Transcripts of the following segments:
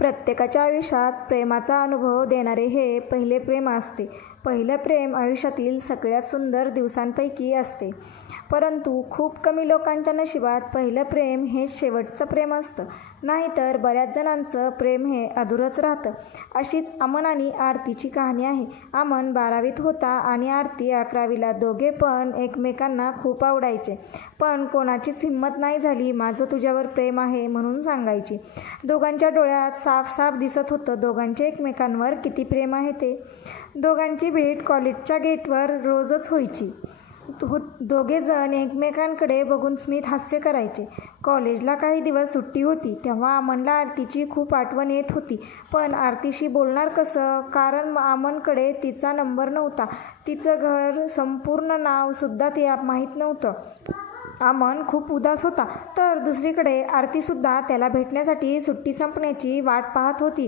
प्रत्येकाच्या आयुष्यात प्रेमाचा अनुभव देणारे हे पहिले प्रेम असते. पहिलं प्रेम आयुष्यातील सगळ्यात सुंदर दिवसांपैकी असते. परंतु खूप कमी लोकांच्या नशिबात पहिलं प्रेम हे शेवटचं प्रेम असतं. नाहीतर बऱ्याच जणांचं प्रेम हे अधुरंच राहतं. अशीच अमन आणि आरतीची कहाणी आहे. अमन बारावीत होता आणि आरती अकरावीला दोघे पण एकमेकांना खूप आवडायचे. पण कोणाचीच हिंमत नाही झाली माझं तुझ्यावर प्रेम आहे म्हणून सांगायची. दोघांच्या डोळ्यात साफ साफ दिसत होतं दोघांचे एकमेकांवर किती प्रेम आहे ते. दोघांची भेट कॉलेजच्या गेटवर रोजच व्हायची. हो दोघेजण एकमेकांकडे बघून स्मित हास्य करायचे. कॉलेजला काही दिवस सुट्टी होती तेव्हा अमनला आरतीची खूप आठवण येत होती. पण आरतीशी बोलणार कसं? कारण अमनकडे तिचा नंबर नव्हता. तिचं घर संपूर्ण नावसुद्धा ते माहीत नव्हतं. अमन खूप उदास होता. तर दुसरीकडे आरतीसुद्धा त्याला भेटण्यासाठी सुट्टी संपण्याची वाट पाहत होती.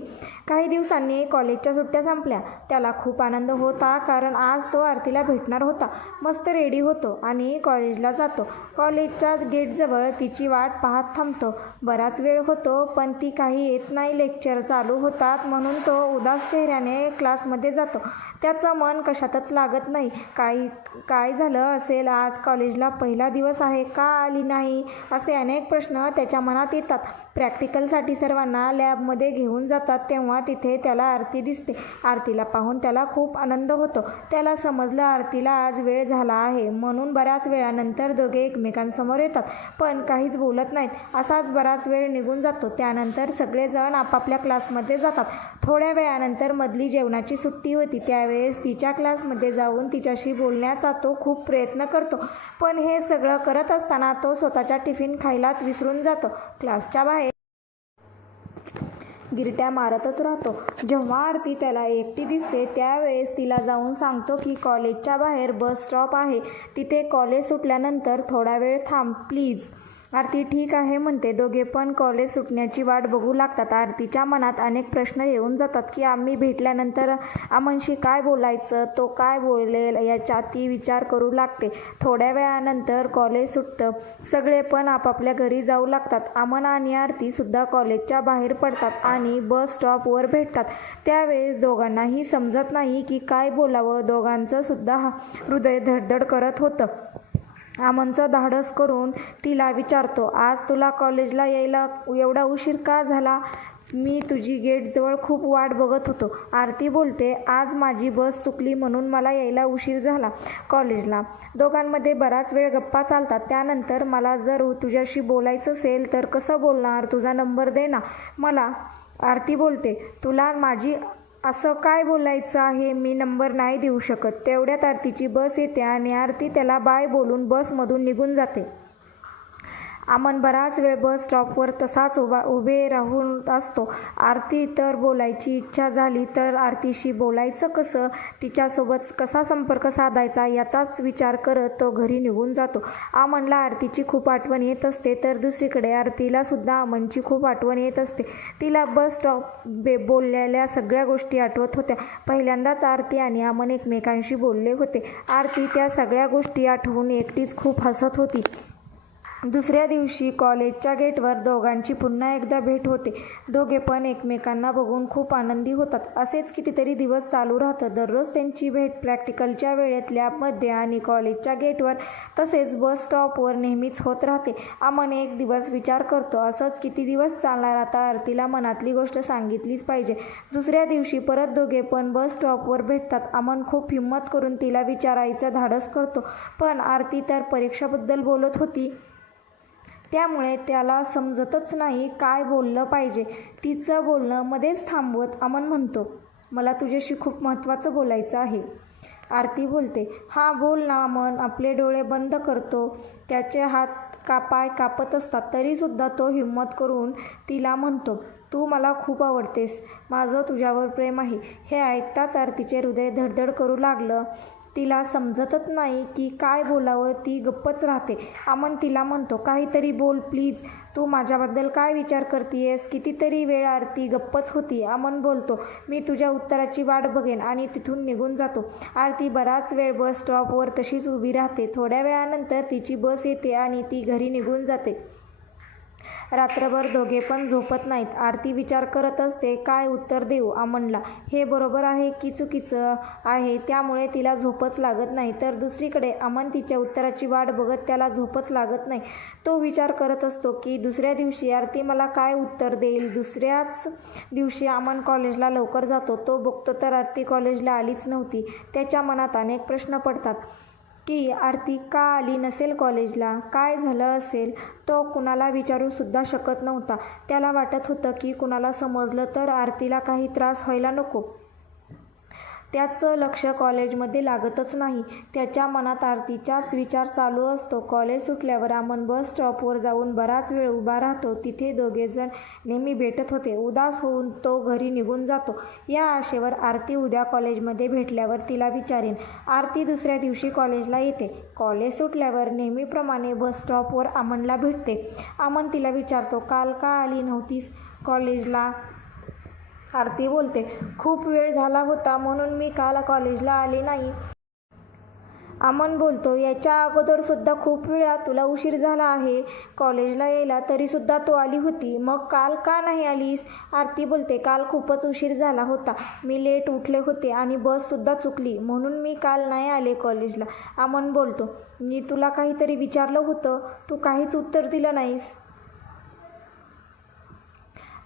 काही दिवसांनी कॉलेजच्या सुट्ट्या संपल्या. त्याला खूप आनंद होता कारण आज तो आरतीला भेटणार होता. मस्त रेडी होतो आणि कॉलेजला जातो. कॉलेजच्या गेटजवळ तिची वाट पाहत थांबतो. बराच वेळ होतो पण ती काही येत नाही. लेक्चर चालू होतात म्हणून तो उदास चेहऱ्याने क्लासमध्ये जातो. त्याचं मन कशातच लागत नाही. काही काय झालं असेल? आज कॉलेजला पहिला दिवस आहे. का आली नाही? असे अनेक प्रश्न त्याच्या मनात येतात. प्रॅक्टिकलसाठी सर्वांना लॅबमध्ये घेऊन जातात तेव्हा तिथे त्याला आरती दिसते. आरतीला पाहून त्याला खूप आनंद होतो. त्याला समजलं आरतीला आज वेळ झाला आहे. म्हणून बऱ्याच वेळानंतर दोघे एकमेकांसमोर येतात. पण काहीच बोलत नाहीत. असाच बराच वेळ निघून जातो. त्यानंतर सगळेजण आपापल्या क्लासमध्ये जातात. थोड्या वेळानंतर मधली जेवणाची सुट्टी होती. त्यावेळेस तिच्या क्लासमध्ये जाऊन तिच्याशी बोलण्याचा तो खूप प्रयत्न करतो. पण हे सगळं करत असताना तो स्वतःच्या टिफिन खायलाच विसरून जातो. क्लासच्या बाहेर गिरट्या मारतच राहतो. जेव्हा आरती त्याला एकटी दिसते त्यावेळेस तिला जाऊन सांगतो की कॉलेजच्या बाहेर बस स्टॉप आहे. तिथे कॉलेज सुटल्यानंतर थोडा वेळ थांब प्लीज. आरती ठीक आहे म्हणते. दोघे पण कॉलेज सुटण्याची वाट बघू लागतात. आरतीच्या मनात अनेक प्रश्न येऊन जातात की आम्ही भेटल्यानंतर अमनशी काय बोलायचं तो काय बोलेल याच्या ती विचार करू लागते. थोड्या वेळानंतर कॉलेज सुटतं. सगळे पण आपापल्या घरी जाऊ लागतात. अमन आणि आरतीसुद्धा कॉलेजच्या बाहेर पडतात आणि बस स्टॉपवर भेटतात. त्यावेळेस दोघांनाही समजत नाही की काय बोलावं. दोघांचं सुद्धा हृदय धडधड करत होतं. अमनचं धाडस करून तिला विचारतो आज तुला कॉलेजला यायला एवढा उशीर का झाला? मी तुझी गेटजवळ खूप वाट बघत होतो. आरती बोलते आज माझी बस चुकली म्हणून मला यायला उशीर झाला कॉलेजला. दोघांमध्ये बराच वेळ गप्पा चालतात. त्यानंतर मला जर तुझ्याशी बोलायचं असेल तर कसं बोलणार? तुझा नंबर दे ना. मला आरती बोलते तुला माझी असं काय बोलायचं आहे? मी नंबर नाही देऊ शकत. तेवढ्यात आरतीची बस येते आणि आरती त्याला बाय बोलून बसमधून निघून जाते. आमन बराच वेळ बस स्टॉपवर तसाच उभा उभे राहून असतो. आरती तर बोलायची इच्छा झाली तर आरतीशी बोलायचं कसं? तिच्यासोबत कसा संपर्क साधायचा याचाच विचार करत तो घरी निघून जातो. आमनला आरतीची खूप आठवण येत असते तर दुसरीकडे आरतीला सुद्धा अमनची खूप आठवण येत असते. तिला बस स्टॉप बे बोललेल्या सगळ्या गोष्टी आठवत होत्या. पहिल्यांदाच आरती आणि अमन एकमेकांशी बोलले होते. आरती त्या सगळ्या गोष्टी आठवून एकटीच खूप हसत होती. दुसऱ्या दिवशी कॉलेजच्या गेटवर दोघांची पुन्हा एकदा भेट होते. दोघे पण एकमेकांना बघून खूप आनंदी होतात. असेच कितीतरी दिवस चालू राहतं. दररोज त्यांची भेट प्रॅक्टिकलच्या वेळेत लॅबमध्ये आणि कॉलेजच्या गेटवर तसेच बस स्टॉपवर नेहमीच होत राहते. अमन एक दिवस विचार करतो असंच किती दिवस चालणार आता आरतीला मनातली गोष्ट सांगितलीच पाहिजे. दुसऱ्या दिवशी परत दोघे पण बस स्टॉपवर भेटतात. अमन खूप हिंमत करून तिला विचारायचं धाडस करतो. पण आरती तर परीक्षाबद्दल बोलत होती. त्यामुळे त्याला समजतच नाही काय बोललं पाहिजे. तिचं बोलणं मध्येच थांबवत अमन म्हणतो मला तुझ्याशी खूप महत्त्वाचं बोलायचं आहे. आरती बोलते हां बोल ना अमन. आपले डोळे बंद करतो. त्याचे हात का पाय कापत असतात तरीसुद्धा तो हिंमत करून तिला म्हणतो तू मला खूप आवडतेस. माझं तुझ्यावर प्रेम आहे. हे ऐकताच आरतीचे हृदय धडधड करू लागलं. तिला समजतच नाही की काय बोलावं ती गप्पच राहते. अमन तिला म्हणतो काहीतरी बोल प्लीज तू माझ्याबद्दल काय विचार करतेयस? कितीतरी वेळ आरती गप्पच होती. अमन बोलतो मी तुझ्या उत्तराची वाट बघेन आणि तिथून निघून जातो. आरती बराच वेळ बस स्टॉपवर तशीच उभी राहते. थोड्या वेळानंतर तिची बस येते आणि ती घरी निघून जाते. रात्रभर दोघे पण झोपत नाहीत. आरती विचार करत असते काय उत्तर देऊ अमनला? हे बरोबर आहे की चुकीचं आहे? त्यामुळे तिला झोपच लागत नाही. तर दुसरीकडे अमन तिच्या उत्तराची वाट बघत त्याला झोपच लागत नाही. तो विचार करत असतो की दुसऱ्या दिवशी आरती मला काय उत्तर देईल? दुसऱ्याच दिवशी अमन कॉलेजला लवकर जातो. तो बघतो तर आरती कॉलेजला आलीच नव्हती. त्याच्या मनात अनेक प्रश्न पडतात. की आरती का आली नसेल कॉलेजला? काय झालं असेल? तो कुणाला विचारूसुद्धा शकत नव्हता. त्याला वाटत होतं की कुणाला समजलं तर आरतीला काही त्रास व्हायला नको. त्याचं लक्ष कॉलेजमध्ये लागतच नाही. त्याच्या मनात आरतीचाच विचार चालू असतो. कॉलेज सुटल्यावर अमन बस स्टॉपवर जाऊन बराच वेळ उभा राहतो. तिथे दोघेजण नेहमी भेटत होते. उदास होऊन तो घरी निघून जातो. या आशेवर आरती उद्या कॉलेजमध्ये भेटल्यावर तिला विचारेन. आरती दुसऱ्या दिवशी कॉलेजला येते. कॉलेज सुटल्यावर नेहमीप्रमाणे बस स्टॉपवर अमनला भेटते. अमन तिला विचारतो काल का आली नव्हतीस कॉलेजला? आरती बोलते खूप वेळ झाला होता म्हणून मी काल कॉलेजला आले नाही. अमन बोलतो याच्या अगोदरसुद्धा खूप वेळा तुला उशीर झाला आहे. कॉलेजला यायला तरीसुद्धा तू आली होती. मग काल का नाही आलीस? आरती बोलते काल खूपच उशीर झाला होता. मी लेट उठले होते आणि बससुद्धा चुकली म्हणून मी काल नाही आले कॉलेजला. अमन बोलतो मी तुला काहीतरी विचारलं होतं. तू काहीच उत्तर दिलं नाहीस.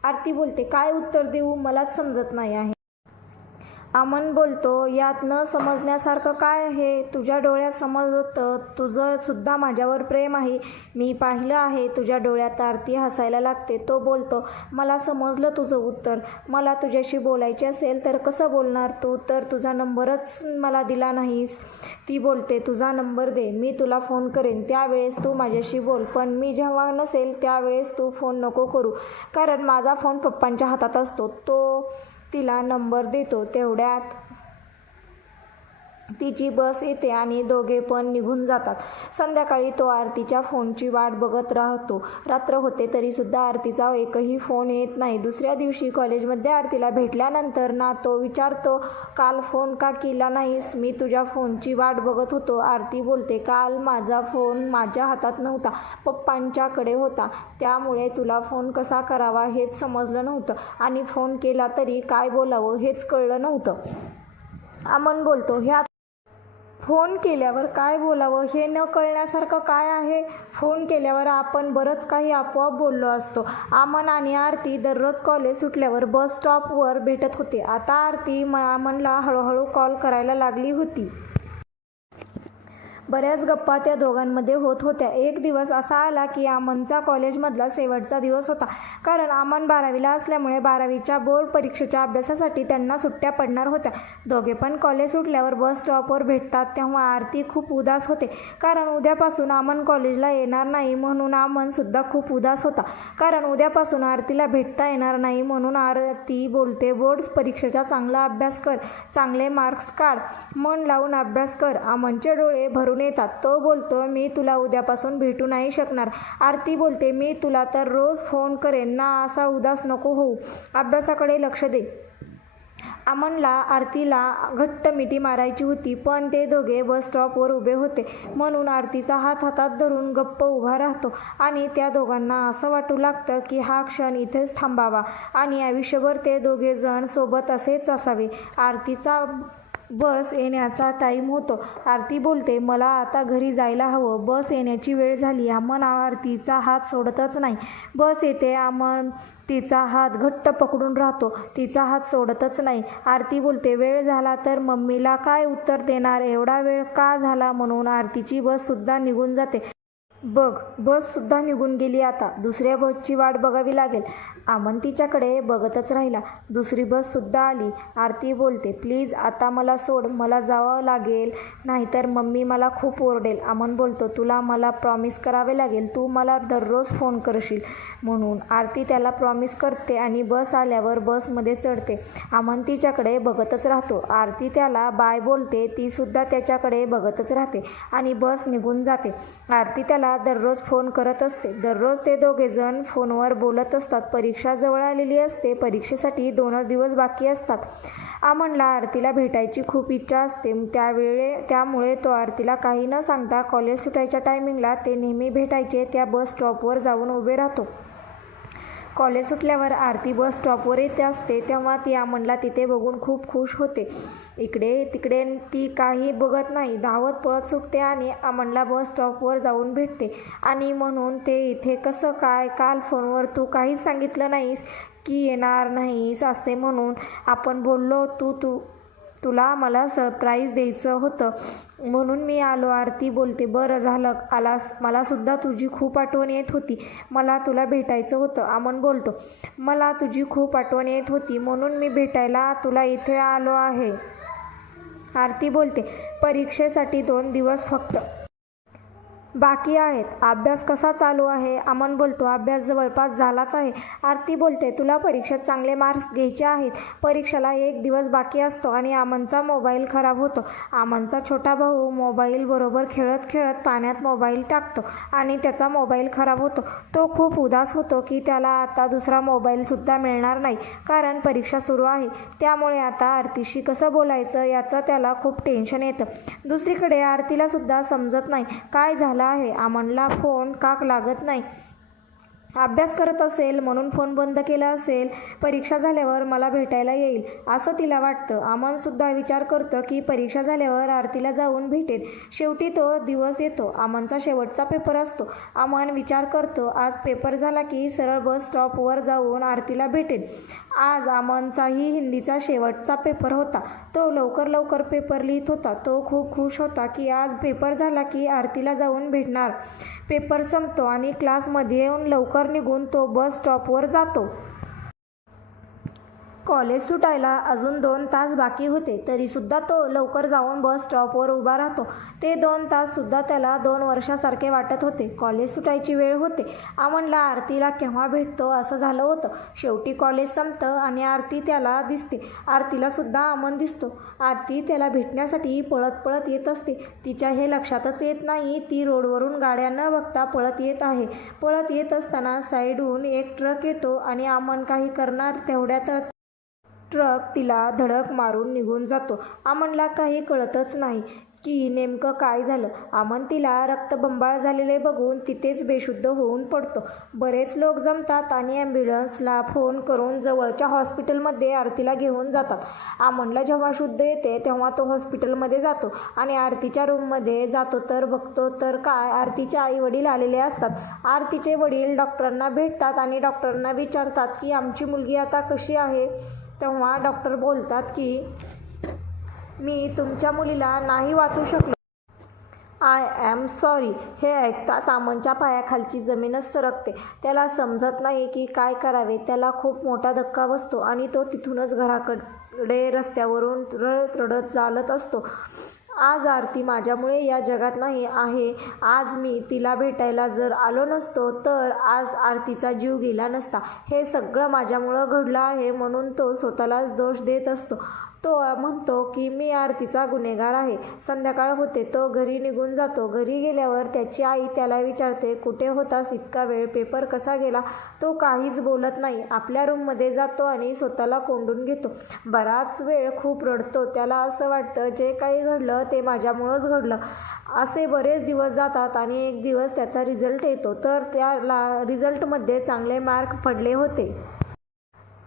आरती बोलते काय उत्तर देऊ? मलाच समजत नाही आहे. अमन बोलतो यात न समजण्यासारखं काय आहे? तुझ्या डोळ्यात समजतं तुझं सुद्धा माझ्यावर प्रेम आहे. मी पाहिलं आहे तुझ्या डोळ्यात आरती हसायला लागते. तो बोलतो मला समजलं तुझं उत्तर. मला तुझ्याशी बोलायचे असेल तर कसं बोलणार तू? तर तुझा नंबरच मला दिला नाहीस. ती बोलते तुझा नंबर दे. मी तुला फोन करेन. त्यावेळेस तू माझ्याशी बोल. पण मी जेव्हा नसेल त्यावेळेस तू फोन नको करू. कारण माझा फोन पप्पांच्या हातात असतो. तो तिला नंबर देतो तेवढ्यात तिची बस येते आणि दोघे पण निघून जातात. संध्याकाळी तो आरतीच्या फोनची वाट बघत राहतो. रात्र होते तरीसुद्धा आरतीचा एकही फोन येत नाही. दुसऱ्या दिवशी कॉलेजमध्ये आरतीला भेटल्यानंतर ना तो विचारतो काल फोन का केला नाहीस? मी तुझ्या फोनची वाट बघत होतो. आरती बोलते काल माझा फोन माझ्या हातात नव्हता. पप्पांच्याकडे होता. त्यामुळे तुला फोन कसा करावा हेच समजलं नव्हतं. आणि फोन केला तरी काय बोलावं हेच कळलं नव्हतं. अमन बोलतो ह्या फोन केल्यावर काय बोलावं? हे न कळण्यासारखं काय आहे? फोन केल्यावर आपण बरंच काही आपोआप बोललो असतो. आमन आणि आरती दररोज कॉलेज सुटल्यावर बस स्टॉपवर भेटत होते. आता आरती म आमनला हळूहळू कॉल करायला लागली होती. बऱ्याच गप्पा त्या दोघांमध्ये होत होत्या. एक दिवस असा आला की अमनचा कॉलेजमधला शेवटचा दिवस होता. कारण अमन बारावीला असल्यामुळे बारावीच्या बोर्ड परीक्षेच्या अभ्यासासाठी त्यांना सुट्ट्या पडणार होत्या. दोघे पण कॉलेज सुटल्यावर बस स्टॉपवर भेटतात तेव्हा आरती खूप उदास होते. कारण उद्यापासून अमन कॉलेजला येणार नाही म्हणून आमनसुद्धा खूप उदास होता. कारण उद्यापासून आरतीला भेटता येणार नाही म्हणून आरती बोलते बोर्ड परीक्षेचा चांगला अभ्यास कर चांगले मार्क्स काढ मन लावून अभ्यास कर अमनचे डोळे भरून येतात. तो बोलतो मी तुला उद्यापासून भेटू नाही शकणार. आरती बोलते मी तुला तर रोज फोन करेन. ना असा उदास नको होऊ. अभ्यासाकडे लक्ष दे. अमनला आरतीला घट्ट मिठी मारायची होती पण ते दोघे बस स्टॉपवर उभे होते. म्हणून आरतीचा हात हातात धरून गप्प उभा राहतो आणि त्या दोघांना असं वाटू लागतं की हा क्षण इथेच थांबावा आणि आयुष्यभर ते दोघे जण सोबत असेच असावे. आरतीचा बस येण्याचा टाईम होतो. आरती बोलते मला आता घरी जायला हवं. बस येण्याची वेळ झाली. अमन आरतीचा हात सोडतच नाही. बस येते अमन तिचा हात घट्ट पकडून राहतो. तिचा हात सोडतच नाही. आरती बोलते वेळ झाला तर मम्मीला काय उत्तर देणार? एवढा वेळ का झाला? म्हणून आरतीची बससुद्धा निघून जाते. बघ बससुद्धा निघून गेली आता. दुसऱ्या बसची वाट बघावी लागेल. आमंतीच्याकडे तिच्याकडे बघतच राहिला. दुसरी बससुद्धा आली. आरती बोलते प्लीज आता मला सोड. मला जावं लागेल. नाहीतर मम्मी मला खूप ओरडेल. अमन बोलतो तुला मला प्रॉमिस करावे लागेल. तू मला दररोज फोन करशील. म्हणून आरती त्याला प्रॉमिस करते आणि बस आल्यावर बसमध्ये चढते. आमन तिच्याकडे बघतच राहतो. आरती त्याला बाय बोलते. तीसुद्धा त्याच्याकडे बघतच राहते आणि बस निघून जाते. आरती त्याला दररोज फोन करत असते. दररोज ते दोघेजण फोनवर बोलत असतात. परीक्षा परीक्षा जवळ आलेली असते परीक्षेसाठी दोनच दिवस बाकी असतात. आमनला आरतीला भेटायची खूप इच्छा असते. त्यावेळे त्यामुळे तो आरतीला काही न सांगता कॉलेज सुटायच्या टायमिंगला ते नेहमी भेटायचे त्या बस स्टॉपवर जाऊन उभे राहतो. कॉलेज सुटल्यावर आरती बस स्टॉपवर येते असते. तेव्हा ती अमनला तिथे बघून खूप खुश होते. इकडे तिकडे ती काही बघत नाही. धावत पळत सुटते आणि अमनला बस स्टॉपवर जाऊन भेटते. आणि म्हणून ते इथे कसं काय? काल फोनवर तू काहीच सांगितलं नाहीस की येणार नाहीस? असे म्हणून आपण बोललो तू तू तुला मला सरप्राईज द्यायचं होतं. म्हणून मी आलो. आरती बोलते बरं झालं. आलास. मला सुद्धा तुझी खूप आठवण येत होती. मला तुला भेटायचं होतं. अमन बोलतो मला तुझी खूप आठवण येत होती. म्हणून मी भेटायला तुला इथे आलो आहे. आरती बोलते परीक्षेसाठी दोन दिवस फक्त बाकी आहेत. अभ्यास कसा चालू आहे? अमन बोलतो अभ्यास जवळपास झालाच आहे. आरती बोलते तुला परीक्षेत चांगले मार्क्स घ्यायचे आहेत. परीक्षेला एक दिवस बाकी असतो आणि अमनचा मोबाईल खराब होतो. अमनचा छोटा भाऊ मोबाईल बरोबर खेळत खेळत पाण्यात मोबाईल टाकतो आणि त्याचा मोबाईल खराब होतो. तो खूप उदास होतो की त्याला आता दुसरा मोबाईलसुद्धा मिळणार नाही कारण परीक्षा सुरू आहे. त्यामुळे आता आरतीशी कसं बोलायचं याचं त्याला खूप टेन्शन येतं. दुसरीकडे आरतीलासुद्धा समजत नाही काय झालं आहे. अमनला फोन काक लागत नाही. अभ्यास करत असेल म्हणून फोन बंद केला असेल परीक्षा झाल्यावर मला भेटायला येईल असं तिला वाटतं. अमनसुद्धा विचार करतं की परीक्षा झाल्यावर आरतीला जाऊन भेटेल. शेवटी तो दिवस येतो. अमनचा शेवटचा पेपर असतो. अमन विचार करतो आज पेपर झाला की सरळ बस स्टॉपवर जाऊन आरतीला भेटेल. आज अमनचाही हिंदीचा शेवटचा पेपर होता. तो लवकर लवकर पेपर लिहित होता. तो खूप खुश होता की आज पेपर झाला की आरतीला जाऊन भेटणार. पेपर संपतो आणि क्लासमध्ये येऊन लवकर निघून तो बस स्टॉपवर जातो. कॉलेज सुटायला अजून दोन तास बाकी होते तरीसुद्धा तो लवकर जाऊन बस स्टॉपवर उभा राहतो. ते दोन ताससुद्धा त्याला दोन वर्षासारखे वाटत होते. कॉलेज सुटायची वेळ होते. आमनला आरतीला केव्हा भेटतो? असं झालं होतं. शेवटी कॉलेज संपतं आणि आरती त्याला दिसते. आरतीलासुद्धा आमन दिसतो. आरती त्याला भेटण्यासाठी पळत पळत येत असते. तिच्या हे लक्षातच येत नाही ती रोडवरून गाड्या न बघता पळत येत आहे. पळत येत असताना साईडहून एक ट्रक येतो आणि आमन काही करणार तेवढ्यातच ट्रक तिला धडक मारून निघून जातो. अमनला काही कळतच नाही की नेमकं काय झालं. आमन तिला रक्तबंबाळ झालेले बघून तिथेच बेशुद्ध होऊन पडतो. बरेच लोक जमतात आणि ॲम्ब्युलन्सला फोन करून जवळच्या हॉस्पिटलमध्ये आरतीला घेऊन जातात. आमनला जेव्हा शुद्ध येते तेव्हा तो हॉस्पिटलमध्ये जातो आणि आरतीच्या रूममध्ये जातो तर बघतो तर काय आरतीचे आई वडील आलेले असतात. आरतीचे वडील डॉक्टरांना भेटतात आणि डॉक्टरांना विचारतात की आमची मुलगी आता कशी आहे? तेव्हा डॉक्टर बोलतात की मी तुमच्या मुलीला नाही वाचू शकलो. I am sorry. हे ऐकता सामनच्या पायाखालची जमीनच सरकते. त्याला समजत नाही की काय करावे. त्याला खूप मोठा धक्का बसतो आणि तो तिथूनच घराकडे रस्त्यावरून रडत रडत चालत असतो. आज आरती माझ्यामुळे या जगात नाही आहे. आज मी तिला भेटायला जर आलो नसतो तर आज आरतीचा जीव गेला नसता. हे सगळं माझ्यामुळं घडलं आहे म्हणून तो स्वतःलाच दोष देत असतो. तो म्हणतो की मी आरतीचा गुन्हेगार आहे. संध्याकाळ होते. तो घरी निघून जातो. घरी गेल्यावर त्याची आई त्याला विचारते कुठे होतास? इतका वेळ पेपर कसा गेला? तो काहीच बोलत नाही. आपल्या रूममध्ये जातो आणि स्वतःला कोंडून घेतो. बराच वेळ खूप रडतो. त्याला असं वाटतं जे काही घडलं ते माझ्यामुळंच घडलं. असे बरेच दिवस जातात आणि एक दिवस त्याचा रिझल्ट येतो. तर त्याला रिझल्टमध्ये चांगले मार्क पडले होते.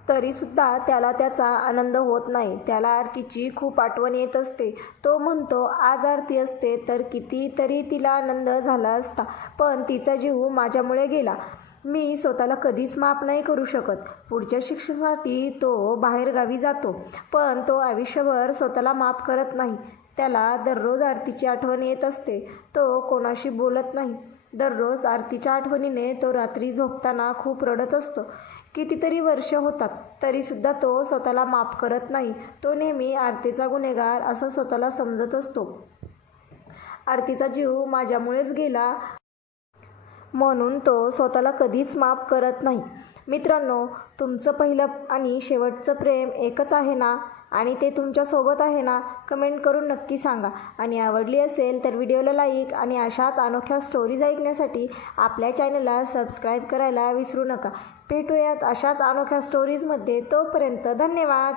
तरीसुद्धा त्याला त्याचा आनंद होत नाही. त्याला आरतीची खूप आठवण येत असते. तो म्हणतो आज आरती असते तर कितीतरी तिला आनंद झाला असता पण तिचा जीव माझ्यामुळे गेला. मी स्वतःला कधीच माफ नाही करू शकत. पुढच्या शिक्षेसाठी तो बाहेरगावी जातो पण तो आयुष्यभर स्वतःला माफ करत नाही. त्याला दररोज आरतीची आठवण येत असते. तो कोणाशी बोलत नाही. दररोज आरतीच्या आठवणीने तो रात्री झोपताना खूप रडत असतो. कितीतरी वर्ष होतात तरीसुद्धा तो स्वतःला माफ करत नाही. तो नेहमी आरतीचा गुन्हेगार असं स्वतःला समजत असतो. आरतीचा जीव माझ्यामुळेच गेला म्हणून तो स्वतःला कधीच माफ करत नाही. मित्रांनो तुमचं पहिलं आणि शेवटचं प्रेम एकच आहे ना? आणि ते तुमच्यासोबत आहे ना कमेंट करून नक्की सांगा. आणि आवडली असेल तर व्हिडिओला लाईक आणि अशाच अनोख्या स्टोरीज ऐकण्यासाठी आपल्या चॅनलला सबस्क्राईब करायला विसरू नका. भेटूयात अशाच अनोख्या स्टोरीजमध्ये तोपर्यंत धन्यवाद!